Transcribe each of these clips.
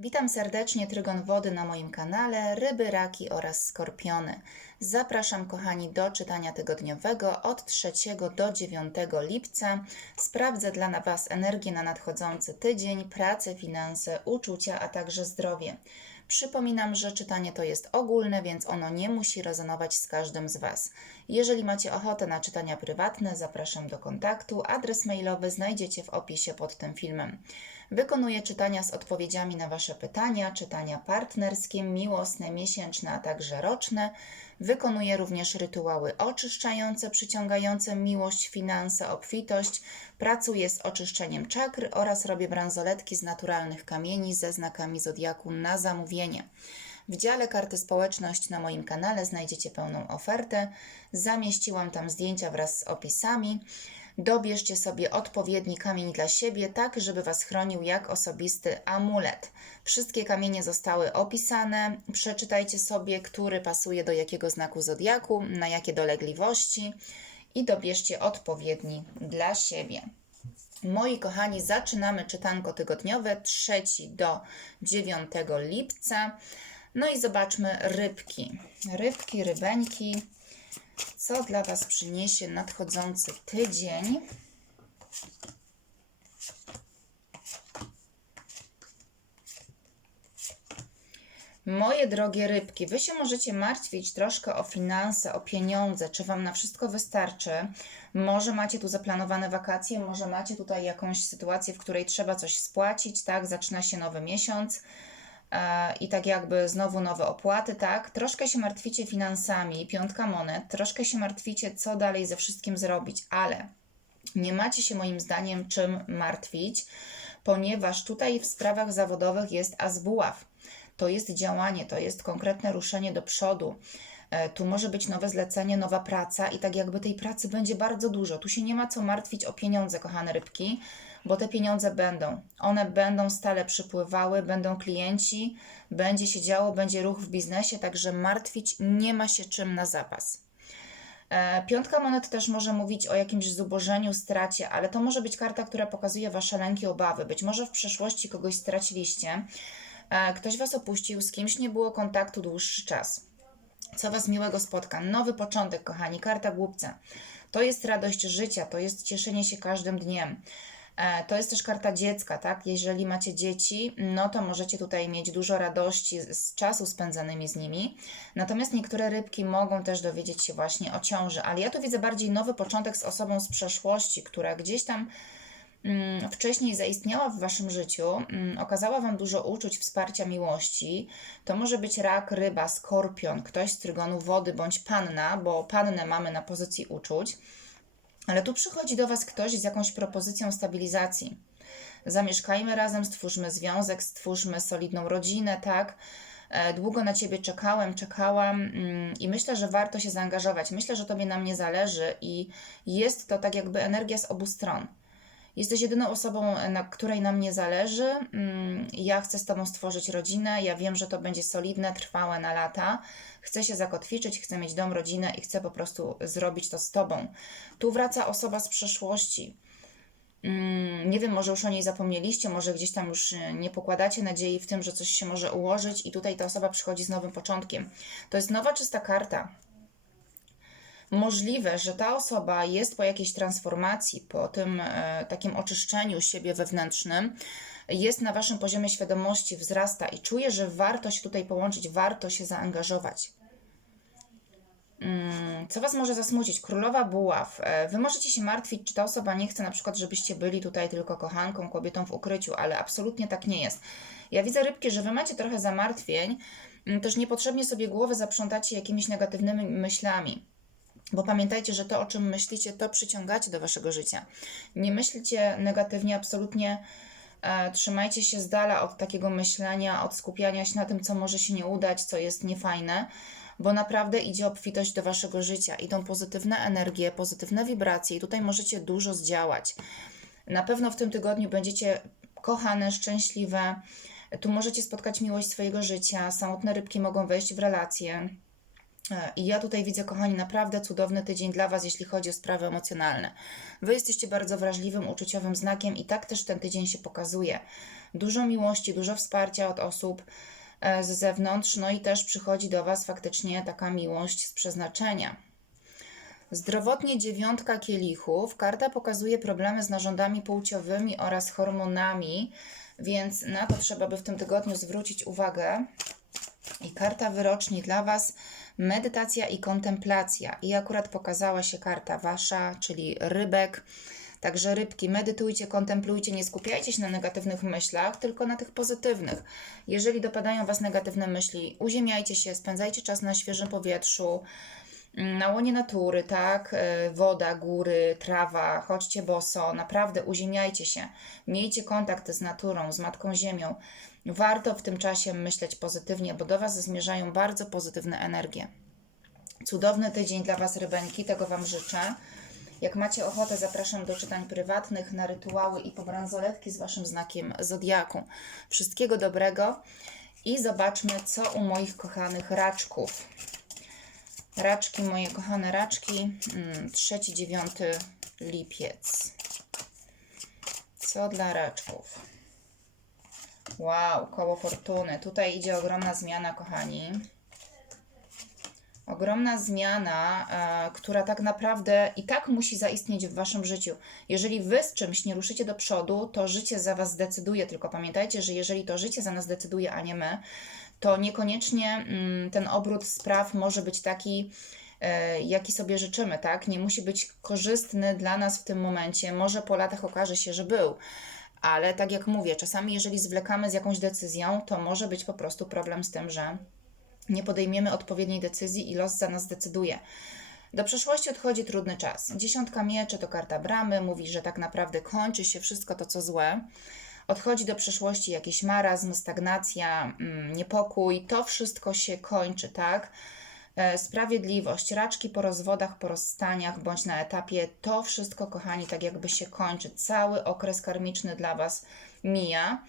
Witam serdecznie Trygon Wody na moim kanale, ryby, raki oraz skorpiony. Zapraszam kochani do czytania tygodniowego od 3 do 9 lipca. Sprawdzę dla Was energię na nadchodzący tydzień, pracę, finanse, uczucia, a także zdrowie. Przypominam, że czytanie to jest ogólne, więc ono nie musi rezonować z każdym z Was. Jeżeli macie ochotę na czytania prywatne, zapraszam do kontaktu. Adres mailowy znajdziecie w opisie pod tym filmem. Wykonuję czytania z odpowiedziami na Wasze pytania, czytania partnerskie, miłosne, miesięczne, a także roczne. Wykonuję również rytuały oczyszczające, przyciągające miłość, finanse, obfitość. Pracuję z oczyszczeniem czakr oraz robię bransoletki z naturalnych kamieni ze znakami zodiaku na zamówienie. W dziale karty społeczność na moim kanale znajdziecie pełną ofertę. Zamieściłam tam zdjęcia wraz z opisami. Dobierzcie sobie odpowiedni kamień dla siebie, tak żeby Was chronił jak osobisty amulet. Wszystkie kamienie zostały opisane. Przeczytajcie sobie, który pasuje do jakiego znaku zodiaku, na jakie dolegliwości i dobierzcie odpowiedni dla siebie. Moi kochani, zaczynamy czytanko tygodniowe 3 do 9 lipca. No i zobaczmy rybki. Rybki, rybeńki. Co dla Was przyniesie nadchodzący tydzień? Moje drogie rybki, Wy się możecie martwić troszkę o finanse, o pieniądze, czy Wam na wszystko wystarczy. Może macie tu zaplanowane wakacje, może macie tutaj jakąś sytuację, w której trzeba coś spłacić, tak? Zaczyna się nowy miesiąc i tak jakby znowu nowe opłaty, tak? Troszkę się martwicie finansami, piątka monet, troszkę się martwicie, co dalej ze wszystkim zrobić, ale nie macie się moim zdaniem czym martwić, ponieważ tutaj w sprawach zawodowych jest azbuław. To jest działanie, to jest konkretne ruszenie do przodu. E, Tu może być nowe zlecenie, nowa praca i tak jakby tej pracy będzie bardzo dużo. Tu się nie ma co martwić o pieniądze, kochane rybki, bo te pieniądze będą. One będą stale przypływały, będą klienci, będzie się działo, będzie ruch w biznesie, także martwić nie ma się czym na zapas. E, Piątka monet też może mówić o jakimś zubożeniu, stracie, ale to może być karta, która pokazuje Wasze lęki, obawy. Być może w przeszłości kogoś straciliście, e, ktoś Was opuścił, z kimś nie było kontaktu dłuższy czas. Co Was miłego spotka? Nowy początek, kochani, karta głupca. To jest radość życia, to jest cieszenie się każdym dniem. E, To jest też karta dziecka, tak? Jeżeli macie dzieci, no to możecie tutaj mieć dużo radości z- czasu spędzanymi z nimi. Natomiast niektóre rybki mogą też dowiedzieć się właśnie o ciąży, ale ja tu widzę bardziej nowy początek z osobą z przeszłości, która gdzieś tam mm, wcześniej zaistniała w Waszym życiu, mm, okazała Wam dużo uczuć, wsparcia, miłości. To może być rak, ryba, skorpion, ktoś z trygonu wody bądź panna, bo pannę mamy na pozycji uczuć. Ale tu przychodzi do Was ktoś z jakąś propozycją stabilizacji. Zamieszkajmy razem, stwórzmy związek, stwórzmy solidną rodzinę, tak? E, Długo na Ciebie czekałem, czekałam mm, i myślę, że warto się zaangażować. Myślę, że Tobie na mnie zależy i jest to tak jakby energia z obu stron. Jesteś jedyną osobą, na której na mnie zależy. Mm, Ja chcę z Tobą stworzyć rodzinę. Ja wiem, że to będzie solidne, trwałe na lata. Chcę się zakotwiczyć, chcę mieć dom, rodzinę i chcę po prostu zrobić to z Tobą. Tu wraca osoba z przeszłości. Mm, Nie wiem, może już o niej zapomnieliście, może gdzieś tam już e, nie pokładacie nadziei w tym, że coś się może ułożyć, i tutaj ta osoba przychodzi z nowym początkiem. To jest nowa, czysta karta. Możliwe, że ta osoba jest po jakiejś transformacji, po tym e, takim oczyszczeniu siebie wewnętrznym, jest na waszym poziomie świadomości, wzrasta i czuje, że warto się tutaj połączyć, warto się zaangażować. Mm, Co Was może zasmucić? Królowa Buław. E, Wy możecie się martwić, czy ta osoba nie chce na przykład, żebyście byli tutaj tylko kochanką, kobietą w ukryciu, ale absolutnie tak nie jest. Ja widzę rybki, że Wy macie trochę zamartwień, mm, też niepotrzebnie sobie głowę zaprzątacie jakimiś negatywnymi myślami. Bo pamiętajcie, że to, o czym myślicie, to przyciągacie do waszego życia. Nie myślcie negatywnie, absolutnie e, trzymajcie się z dala od takiego myślenia, od skupiania się na tym, co może się nie udać, co jest niefajne, bo naprawdę idzie obfitość do waszego życia. Idą pozytywne energie, pozytywne wibracje i tutaj możecie dużo zdziałać. Na pewno w tym tygodniu będziecie kochane, szczęśliwe. Tu możecie spotkać miłość swojego życia. Samotne rybki mogą wejść w relacje. I ja tutaj widzę, kochani, naprawdę cudowny tydzień dla Was, jeśli chodzi o sprawy emocjonalne. Wy jesteście bardzo wrażliwym, uczuciowym znakiem i tak też ten tydzień się pokazuje. Dużo miłości, dużo wsparcia od osób e, z zewnątrz, no i też przychodzi do Was faktycznie taka miłość z przeznaczenia. Zdrowotnie dziewiątka kielichów. Karta pokazuje problemy z narządami płciowymi oraz hormonami, więc na to trzeba by w tym tygodniu zwrócić uwagę. I karta wyroczni dla Was medytacja i kontemplacja. I akurat pokazała się karta Wasza, czyli rybek. Także rybki, medytujcie, kontemplujcie, nie skupiajcie się na negatywnych myślach, tylko na tych pozytywnych. Jeżeli dopadają Was negatywne myśli, uziemiajcie się, spędzajcie czas na świeżym powietrzu, na łonie natury, tak? E, Woda, góry, trawa, chodźcie boso, naprawdę uziemiajcie się, miejcie kontakt z naturą, z Matką Ziemią. Warto w tym czasie myśleć pozytywnie, bo do Was zmierzają bardzo pozytywne energie. Cudowny tydzień dla Was, rybeńki, tego Wam życzę. Jak macie ochotę, zapraszam do czytań prywatnych, na rytuały i po bransoletki z Waszym znakiem Zodiaku. Wszystkiego dobrego i zobaczmy, co u moich kochanych raczków. Raczki, moje kochane raczki, 3-9 lipiec. Co dla raczków? Wow, koło fortuny. Tutaj idzie ogromna zmiana, kochani. Ogromna zmiana, e, która tak naprawdę i tak musi zaistnieć w waszym życiu. Jeżeli wy z czymś nie ruszycie do przodu, to życie za was decyduje. Tylko pamiętajcie, że jeżeli to życie za nas decyduje, a nie my, to niekoniecznie mm, ten obrót spraw może być taki, e, jaki sobie życzymy, tak? Nie musi być korzystny dla nas w tym momencie. Może po latach okaże się, że był. Ale tak jak mówię, czasami jeżeli zwlekamy z jakąś decyzją, to może być po prostu problem z tym, że nie podejmiemy odpowiedniej decyzji i los za nas decyduje. Do przeszłości odchodzi trudny czas. Dziesiątka mieczy to karta bramy, mówi, że tak naprawdę kończy się wszystko to, co złe. Odchodzi do przeszłości jakiś marazm, stagnacja, mm, niepokój. To wszystko się kończy, tak? E, Sprawiedliwość, raczki po rozwodach, po rozstaniach bądź na etapie, to wszystko, kochani, tak jakby się kończy. Cały okres karmiczny dla Was mija.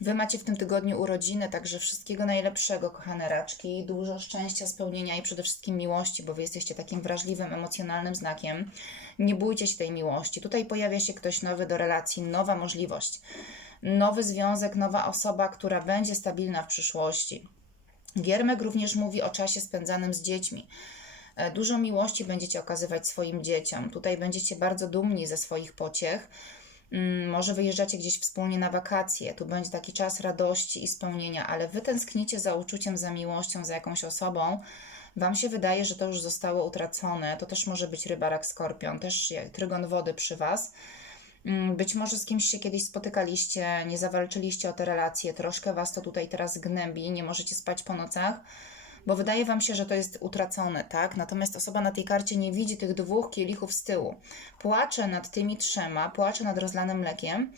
Wy macie w tym tygodniu urodziny, także wszystkiego najlepszego, kochane raczki. Dużo szczęścia, spełnienia i przede wszystkim miłości, bo Wy jesteście takim wrażliwym, emocjonalnym znakiem. Nie bójcie się tej miłości. Tutaj pojawia się ktoś nowy do relacji, nowa możliwość. Nowy związek, nowa osoba, która będzie stabilna w przyszłości. Giermek również mówi o czasie spędzanym z dziećmi. E, Dużo miłości będziecie okazywać swoim dzieciom. Tutaj będziecie bardzo dumni ze swoich pociech. Mm, Może wyjeżdżacie gdzieś wspólnie na wakacje. Tu będzie taki czas radości i spełnienia, ale wy tęsknicie za uczuciem, za miłością, za jakąś osobą. Wam się wydaje, że to już zostało utracone. To też może być rybarak, skorpion, też trygon wody przy was. Mm, Być może z kimś się kiedyś spotykaliście, nie zawalczyliście o te relacje, troszkę was to tutaj teraz gnębi, nie możecie spać po nocach, bo wydaje wam się, że to jest utracone, tak? Natomiast osoba na tej karcie nie widzi tych dwóch kielichów z tyłu. Płacze nad tymi trzema, płacze nad rozlanym mlekiem,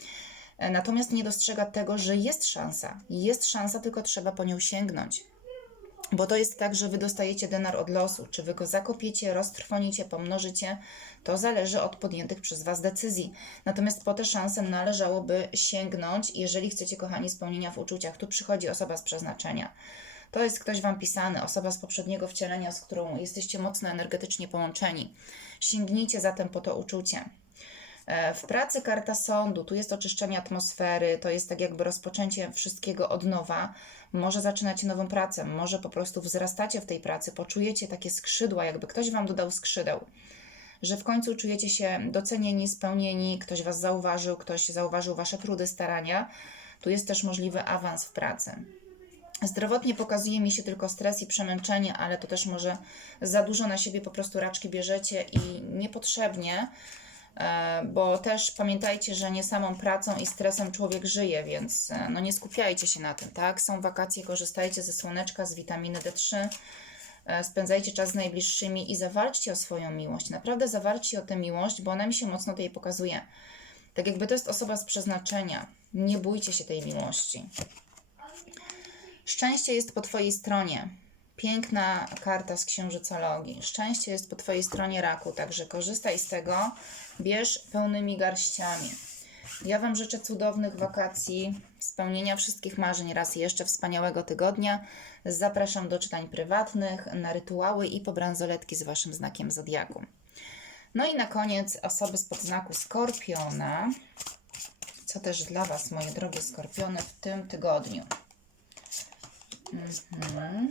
e, natomiast nie dostrzega tego, że jest szansa. Jest szansa, tylko trzeba po nią sięgnąć. Bo to jest tak, że wy dostajecie denar od losu. Czy wy go zakopiecie, roztrwonicie, pomnożycie, to zależy od podjętych przez was decyzji. Natomiast po te szanse należałoby sięgnąć, jeżeli chcecie, kochani, spełnienia w uczuciach. Tu przychodzi osoba z przeznaczenia. To jest ktoś wam pisany, osoba z poprzedniego wcielenia, z którą jesteście mocno energetycznie połączeni. Sięgnijcie zatem po to uczucie. E, W pracy karta sądu, tu jest oczyszczenie atmosfery, to jest tak jakby rozpoczęcie wszystkiego od nowa. Może zaczynacie nową pracę, może po prostu wzrastacie w tej pracy, poczujecie takie skrzydła, jakby ktoś wam dodał skrzydeł. Że w końcu czujecie się docenieni, spełnieni, ktoś was zauważył, ktoś zauważył wasze trudy, starania. Tu jest też możliwy awans w pracy. Zdrowotnie pokazuje mi się tylko stres i przemęczenie, ale to też może za dużo na siebie po prostu raczki bierzecie i niepotrzebnie, e, bo też pamiętajcie, że nie samą pracą i stresem człowiek żyje, więc e, no nie skupiajcie się na tym, tak? Są wakacje, korzystajcie ze słoneczka, z witaminy D3, e, spędzajcie czas z najbliższymi i zawalczcie o swoją miłość. Naprawdę zawalczcie o tę miłość, bo ona mi się mocno tutaj pokazuje. Tak jakby to jest osoba z przeznaczenia. Nie bójcie się tej miłości. Szczęście jest po Twojej stronie. Piękna karta z księżycologii. Szczęście jest po Twojej stronie raku, także korzystaj z tego. Bierz pełnymi garściami. Ja Wam życzę cudownych wakacji, spełnienia wszystkich marzeń raz jeszcze, wspaniałego tygodnia. Zapraszam do czytań prywatnych, na rytuały i po bransoletki z Waszym znakiem Zodiaku. No i na koniec osoby z podznaku Skorpiona. Co też dla Was, moje drogie skorpiony, w tym tygodniu. Mhm.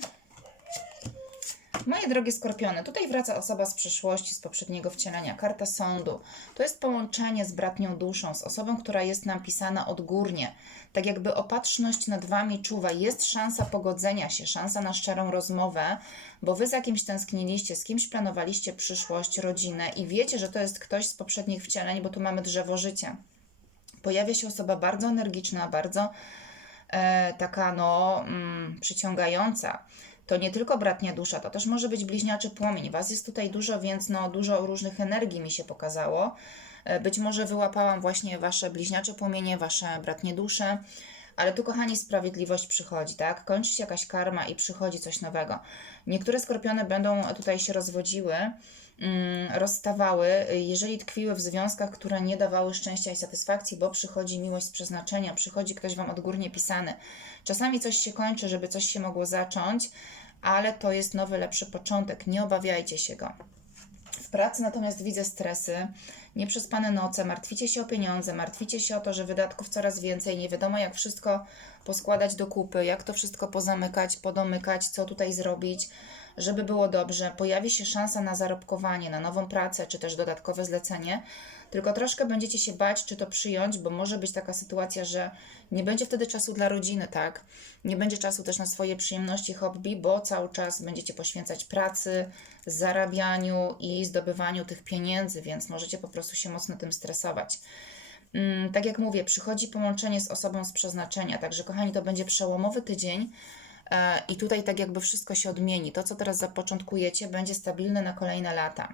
Moje drogie skorpiony, tutaj wraca osoba z przeszłości, z poprzedniego wcielenia. Karta sądu. To jest połączenie z bratnią duszą, z osobą, która jest nam pisana odgórnie. Tak jakby opatrzność nad wami czuwa. Jest szansa pogodzenia się, szansa na szczerą rozmowę, bo wy za kimś tęskniliście, z kimś planowaliście przyszłość, rodzinę i wiecie, że to jest ktoś z poprzednich wcieleń, bo tu mamy drzewo życia. Pojawia się osoba bardzo energiczna, bardzo e, taka no mm, przyciągająca. To nie tylko bratnia dusza, to też może być bliźniaczy płomień. Was jest tutaj dużo, więc no dużo różnych energii mi się pokazało. E, Być może wyłapałam właśnie wasze bliźniacze płomienie, wasze bratnie dusze, ale tu, kochani, sprawiedliwość przychodzi, tak? Kończy się jakaś karma i przychodzi coś nowego. Niektóre skorpiony będą tutaj się rozwodziły, mm, rozstawały, jeżeli tkwiły w związkach, które nie dawały szczęścia i satysfakcji, bo przychodzi miłość z przeznaczenia, przychodzi ktoś Wam odgórnie pisany. Czasami coś się kończy, żeby coś się mogło zacząć, ale to jest nowy, lepszy początek. Nie obawiajcie się go. W pracy natomiast widzę stresy, nieprzespane noce, martwicie się o pieniądze, martwicie się o to, że wydatków coraz więcej, nie wiadomo jak wszystko poskładać do kupy, jak to wszystko pozamykać, podomykać, co tutaj zrobić, żeby było dobrze. Pojawi się szansa na zarobkowanie, na nową pracę, czy też dodatkowe zlecenie, tylko troszkę będziecie się bać, czy to przyjąć, bo może być taka sytuacja, że nie będzie wtedy czasu dla rodziny, tak? Nie będzie czasu też na swoje przyjemności, hobby, bo cały czas będziecie poświęcać pracy, zarabianiu i zdobywaniu tych pieniędzy, więc możecie po prostu się mocno tym stresować. Mm, Tak jak mówię, przychodzi połączenie z osobą z przeznaczenia, także kochani, to będzie przełomowy tydzień. E, I tutaj tak jakby wszystko się odmieni. To, co teraz zapoczątkujecie, będzie stabilne na kolejne lata.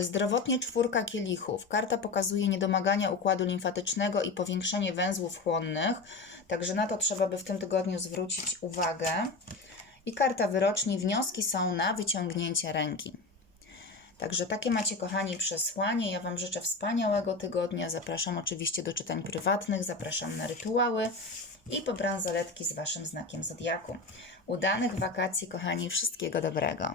Zdrowotnie czwórka kielichów. Karta pokazuje niedomagania układu limfatycznego i powiększenie węzłów chłonnych, także na to trzeba by w tym tygodniu zwrócić uwagę. I karta wyroczni. Wnioski są na wyciągnięcie ręki. Także takie macie, kochani, przesłanie. Ja Wam życzę wspaniałego tygodnia. Zapraszam oczywiście do czytań prywatnych, zapraszam na rytuały i po bransoletki z Waszym znakiem zodiaku. Udanych wakacji, kochani, wszystkiego dobrego.